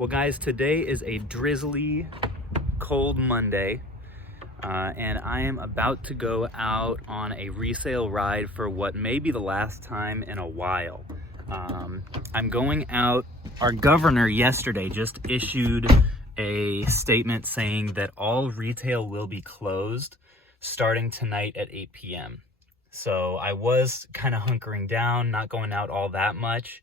Well guys, today is a drizzly, cold Monday, and I am about to go out on a resale ride for what may be the last time in a while. I'm going out. Our governor yesterday just issued a statement saying that all retail will be closed starting tonight at 8 p.m. So I was kind of hunkering down, not going out all that much.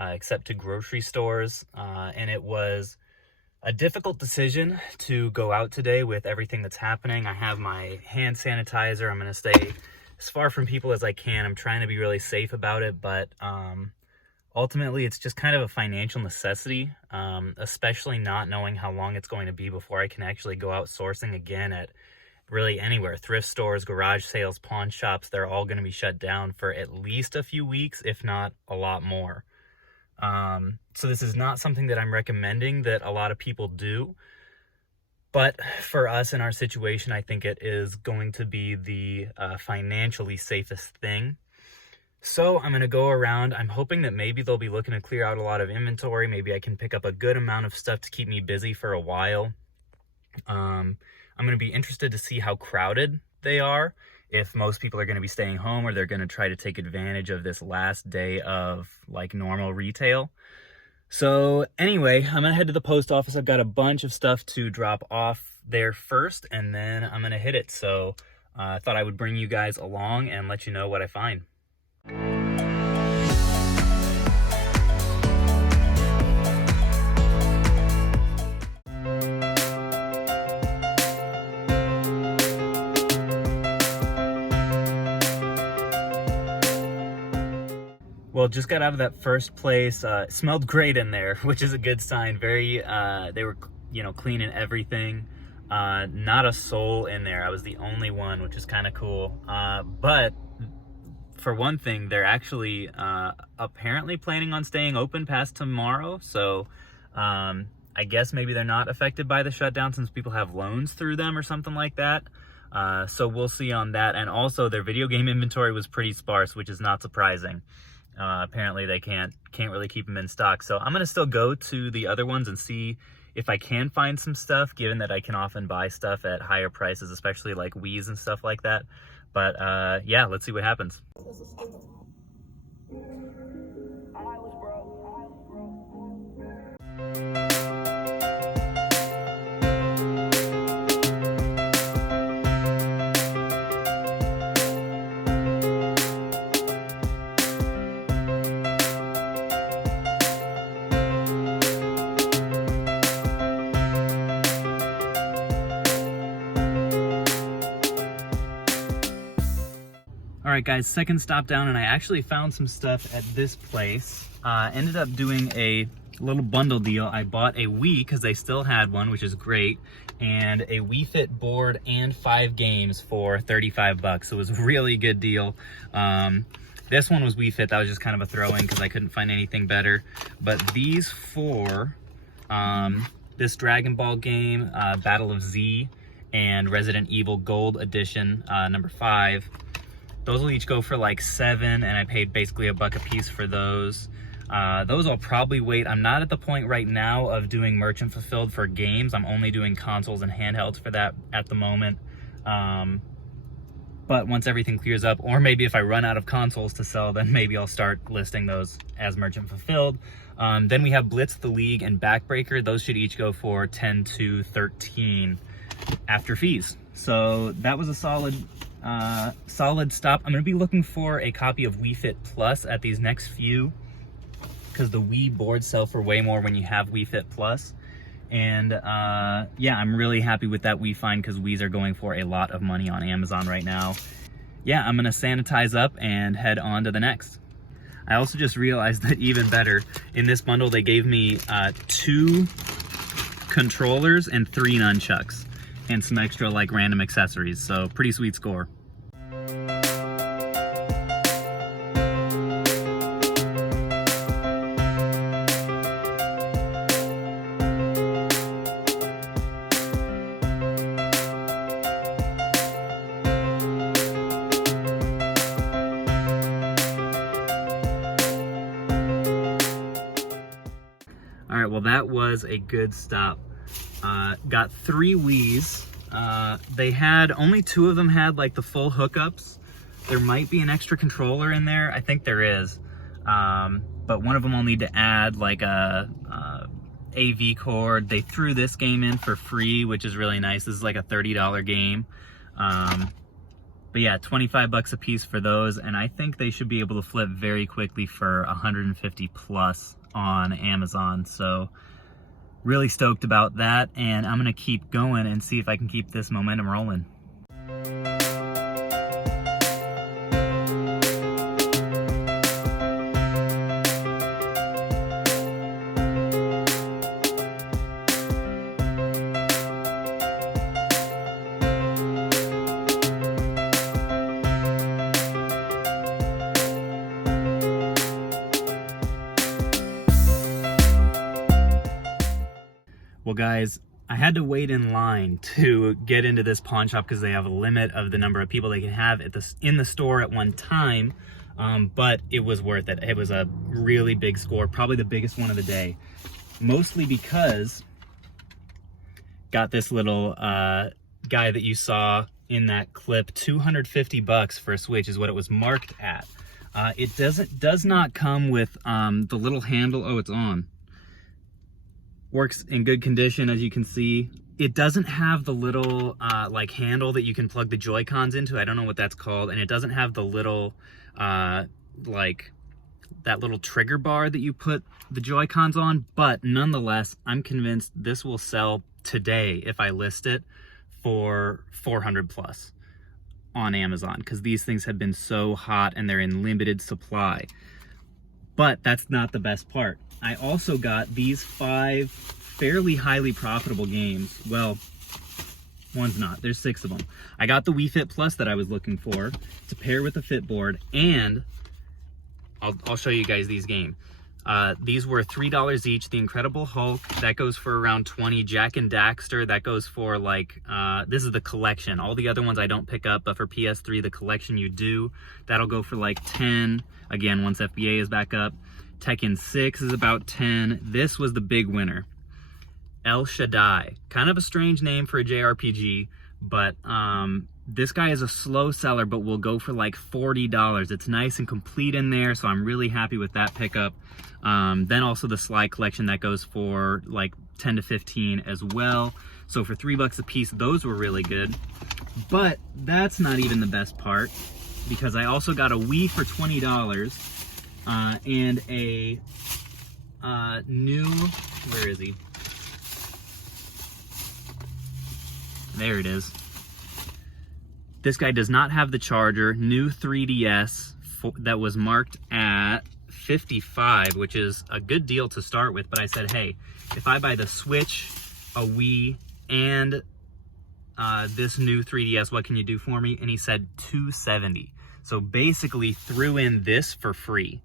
Except to grocery stores, and it was a difficult decision to go out today with everything that's happening. I have my hand sanitizer. I'm going to stay as far from people as I can. I'm trying to be really safe about it, but ultimately it's just kind of a financial necessity, especially not knowing how long it's going to be before I can actually go out sourcing again at really anywhere. Thrift stores, garage sales, pawn shops, they're all going to be shut down for at least a few weeks, if not a lot more. So this is not something that I'm recommending that a lot of people do, but for us in our situation, I think it is going to be the financially safest thing. So I'm going to go around. I'm hoping that maybe they'll be looking to clear out a lot of inventory. Maybe I can pick up a good amount of stuff to keep me busy for a while. I'm going to be interested to see how crowded they are. If most people are going to be staying home or they're going to try to take advantage of this last day of like normal retail. So anyway, I'm going to head to the post office. I've got a bunch of stuff to drop off there first, and then I'm going to hit it. So I thought I would bring you guys along and let you know what I find. Well, just got out of that first place. It smelled great in there, which is a good sign. Very, they were, cleaning everything. Not a soul in there. I was the only one, which is kind of cool. But for one thing, they're actually apparently planning on staying open past tomorrow. So I guess maybe they're not affected by the shutdown since people have loans through them or something like that. So we'll see on that. And also their video game inventory was pretty sparse, which is not surprising. Apparently they can't really keep them in stock. So I'm going to still go to the other ones and see if I can find some stuff, given that I can often buy stuff at higher prices, especially like Wii's and stuff like that. But yeah, let's see what happens. All right, guys, second stop down, and I actually found some stuff at this place. Ended up doing a little bundle deal. I bought a Wii because they still had one, which is great, and a Wii Fit board and 5 games for 35 bucks. So it was a really good deal. This one was Wii Fit. That was just kind of a throw-in because I couldn't find anything better. But these 4, this Dragon Ball game, Battle of Z, and Resident Evil Gold Edition, number 5, those will each go for like $7, and I paid basically $1 a piece for those. Those I'll probably wait. I'm not at the point right now of doing merchant fulfilled for games. I'm only doing consoles and handhelds for that at the moment. But once everything clears up, or maybe if I run out of consoles to sell, then maybe I'll start listing those as merchant fulfilled. Then we have Blitz the League and Backbreaker. Those should each go for $10 to $13 after fees. So that was a solid stop. I'm going to be looking for a copy of Wii Fit Plus at these next few, because the Wii boards sell for way more when you have Wii Fit Plus. And yeah, I'm really happy with that Wii find because Wiis are going for a lot of money on Amazon right now. Yeah, I'm going to sanitize up and head on to the next. I also just realized that even better, in this bundle they gave me 2 controllers and 3 nunchucks and some extra like random accessories, so pretty sweet score. All right, well that was was a good stop. Got 3 Wii's. They had, only 2 of them had like the full hookups. There might be an extra controller in there. I think there is. But one of them will need to add like a AV cord. They threw this game in for free, which is really nice. This is like a $30 game. But yeah, 25 bucks a piece for those. And I think they should be able to flip very quickly for 150 plus on Amazon. So really stoked about that. And I'm gonna keep going and see if I can keep this momentum rolling. Well guys, I had to wait in line to get into this pawn shop because they have a limit of the number of people they can have in the store at one time, but it was worth it. It was a really big score, probably the biggest one of the day, mostly because got this little guy that you saw in that clip. 250 bucks for a Switch is what it was marked at. It does not come with the little handle. Oh, it's on. Works in good condition, as you can see. It doesn't have the little like handle that you can plug the Joy-Cons into. I don't know what that's called. And it doesn't have the little like that little trigger bar that you put the Joy-Cons on. But nonetheless, I'm convinced this will sell today if I list it for 400 plus on Amazon, because these things have been so hot and they're in limited supply. But that's not the best part. I also got these 5 fairly highly profitable games. Well, one's not. There's 6 of them. I got the Wii Fit Plus that I was looking for to pair with the Fitboard, and I'll show you guys these games. These were $3 each. The Incredible Hulk, that goes for around 20. Jack and Daxter, that goes for like, this is the collection. All the other ones I don't pick up, but for PS3, the collection you do, that'll go for like 10. Again, once FBA is back up. Tekken 6 is about 10. This was the big winner. El Shaddai. Kind of a strange name for a JRPG, but this guy is a slow seller, but will go for like $40. It's nice and complete in there, so I'm really happy with that pickup. Then also the Sly Collection, that goes for like 10 to 15 as well. So for $3 a piece, those were really good. But that's not even the best part, because I also got a Wii for $20. And a new, where is he? There it is. This guy does not have the charger. New 3DS that was marked at 55, which is a good deal to start with. But I said, hey, if I buy the Switch, a Wii, and this new 3DS, what can you do for me? And he said $270. So basically threw in this for free.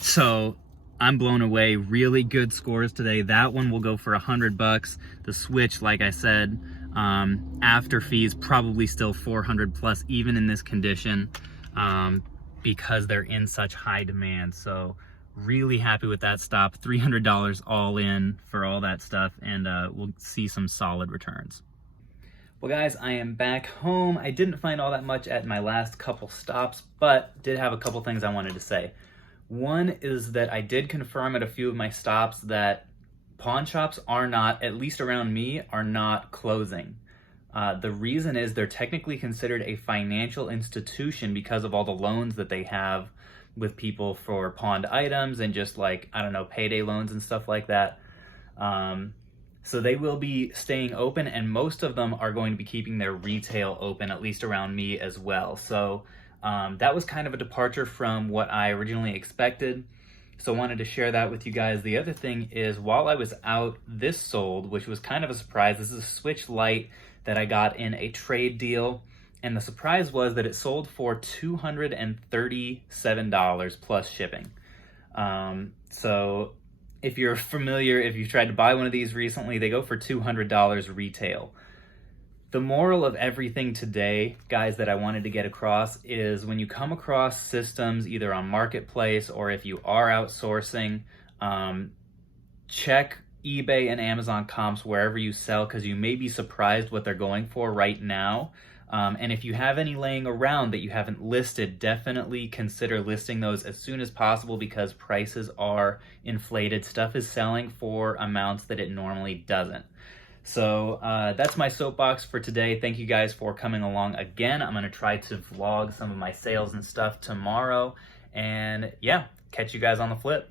So I'm blown away. Really good scores today. That one will go for $100. The Switch, like I said, after fees, probably still 400 plus, even in this condition, because they're in such high demand. So really happy with that stop. $300 all in for all that stuff, and we'll see some solid returns. Well guys, I am back home. I didn't find all that much at my last couple stops, but did have a couple things I wanted to say. One is that I did confirm at a few of my stops that pawn shops are not, at least around me, are not closing. The reason is they're technically considered a financial institution because of all the loans that they have with people for pawned items and just like, I don't know, payday loans and stuff like that. So they will be staying open, and most of them are going to be keeping their retail open, at least around me as well. So that was kind of a departure from what I originally expected. So I wanted to share that with you guys. The other thing is, while I was out, this sold, which was kind of a surprise. This is a Switch Lite that I got in a trade deal. And the surprise was that it sold for $237 plus shipping. So if you're familiar, if you've tried to buy one of these recently, they go for $200 retail. The moral of everything today, guys, that I wanted to get across is when you come across systems either on Marketplace or if you are outsourcing, check eBay and Amazon comps wherever you sell, because you may be surprised what they're going for right now. And if you have any laying around that you haven't listed, definitely consider listing those as soon as possible, because prices are inflated. Stuff is selling for amounts that it normally doesn't. So that's my soapbox for today. Thank you guys for coming along again. I'm going to try to vlog some of my sales and stuff tomorrow. And yeah, catch you guys on the flip.